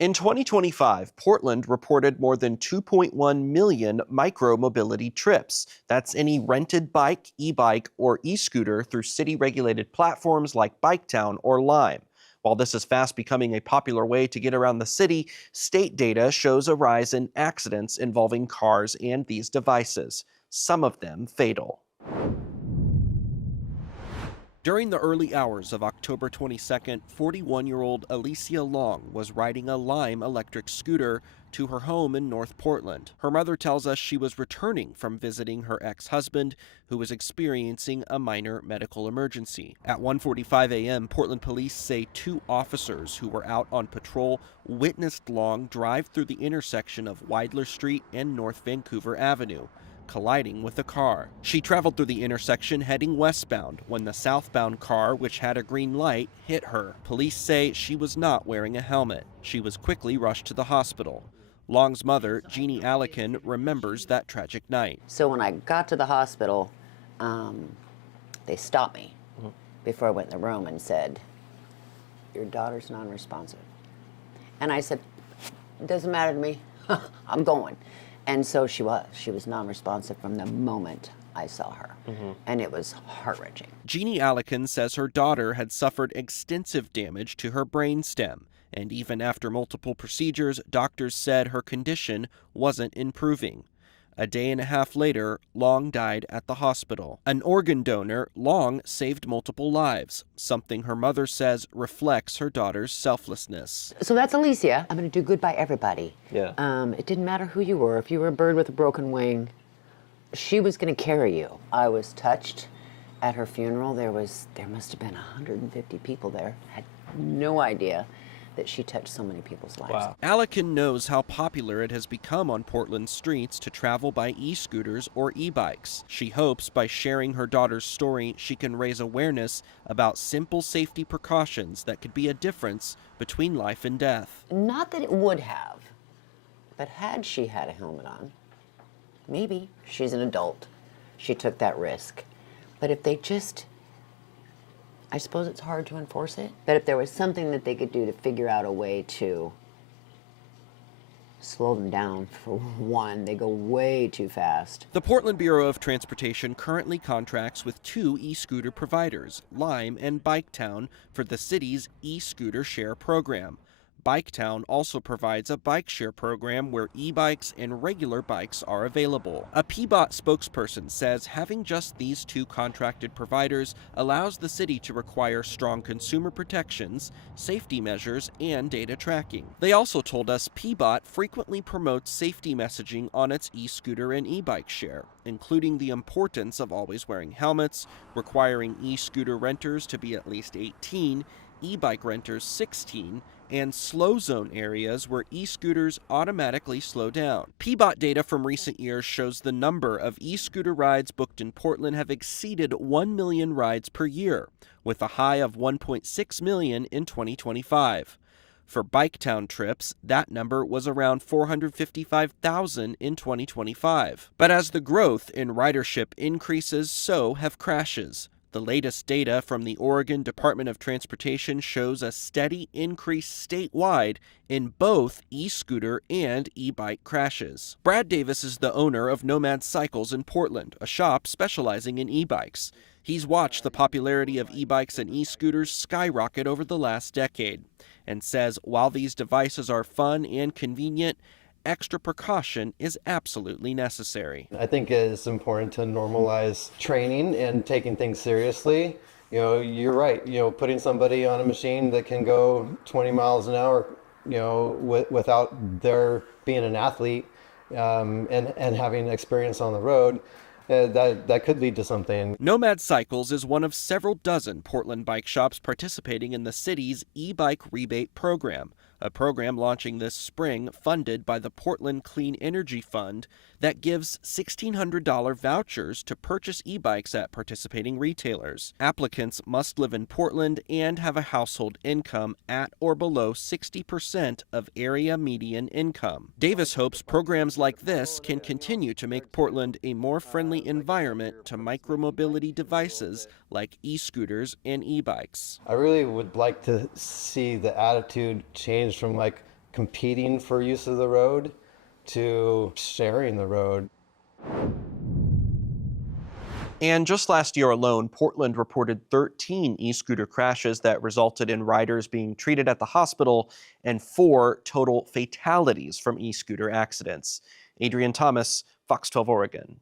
In 2025, Portland reported more than 2.1 million micromobility trips. That's any rented bike, e-bike, or e-scooter through city-regulated platforms like Biketown or Lime. While this is fast becoming a popular way to get around the city, state data shows a rise in accidents involving cars and these devices, some of them fatal. During the early hours of October 22nd, 41-year-old Alicia Long was riding a Lime electric scooter to her home in North Portland. Her mother tells us she was returning from visiting her ex-husband, who was experiencing a minor medical emergency. At 1:45 a.m., Portland police say two officers who were out on patrol witnessed Long drive through the intersection of Weidler Street and North Vancouver Avenue, colliding with a car. She traveled through the intersection heading westbound when the southbound car, which had a green light, hit her. Police say she was not wearing a helmet. She was quickly rushed to the hospital. Long's mother, Jeannie Alican, remembers that tragic night. So when I got to the hospital, they stopped me before I went in the room and said, "Your daughter's non-responsive." And I said, "It doesn't matter to me. I'm going." And so she was non-responsive from the moment I saw her. And it was heart-wrenching. Jeannie Alican says her daughter had suffered extensive damage to her brainstem. And even after multiple procedures, doctors said her condition wasn't improving. A day and a half later, Long died at the hospital. An organ donor, Long saved multiple lives, something her mother says reflects her daughter's selflessness. So that's Alicia. I'm going to do good by everybody. Yeah. It didn't matter who you were. If you were a bird with a broken wing, she was going to carry you. I was touched at her funeral. There must have been 150 people there. Had no idea that she touched so many people's lives. Wow. Alican knows how popular it has become on Portland streets to travel by e-scooters or e-bikes. She hopes by sharing her daughter's story, she can raise awareness about simple safety precautions that could be a difference between life and death. Not that it would have, but had she had a helmet on, maybe. She's an adult. She took that risk. But if they just, I suppose it's hard to enforce it, but if there was something that they could do to figure out a way to slow them down, for one, they go way too fast. The Portland Bureau of Transportation currently contracts with two e-scooter providers, Lime and Biketown, for the city's e-scooter share program. Biketown also provides a bike share program where e-bikes and regular bikes are available. A PBOT spokesperson says having just these two contracted providers allows the city to require strong consumer protections, safety measures, and data tracking. They also told us PBOT frequently promotes safety messaging on its e-scooter and e-bike share, including the importance of always wearing helmets, requiring e-scooter renters to be at least 18, e-bike renters 16, and slow zone areas where e-scooters automatically slow down. PBOT data from recent years shows the number of e-scooter rides booked in Portland have exceeded 1 million rides per year, with a high of 1.6 million in 2025. For Biketown trips, that number was around 455,000 in 2025. But as the growth in ridership increases, so have crashes. The latest data from the Oregon Department of Transportation shows a steady increase statewide in both e-scooter and e-bike crashes. Brad Davis is the owner of Nomad Cycles in Portland, a shop specializing in e-bikes. He's watched the popularity of e-bikes and e-scooters skyrocket over the last decade, and says while these devices are fun and convenient, extra precaution is absolutely necessary. I think it's important to normalize training and taking things seriously. You know, you're right. You know, putting somebody on a machine that can go 20 miles an hour, you know, without their being an athlete and having experience on the road, that could lead to something. Nomad Cycles is one of several dozen Portland bike shops participating in the city's e-bike rebate program, a program launching this spring funded by the Portland Clean Energy Fund that gives $1,600 vouchers to purchase e-bikes at participating retailers. Applicants must live in Portland and have a household income at or below 60% of area median income. Davis hopes programs like this can continue to make Portland a more friendly environment to micromobility devices like e-scooters and e-bikes. I really would like to see the attitude change from like competing for use of the road to sharing the road. And just last year alone, Portland reported 13 e-scooter crashes that resulted in riders being treated at the hospital and 4 total fatalities from e-scooter accidents. Adrian Thomas, Fox 12 Oregon.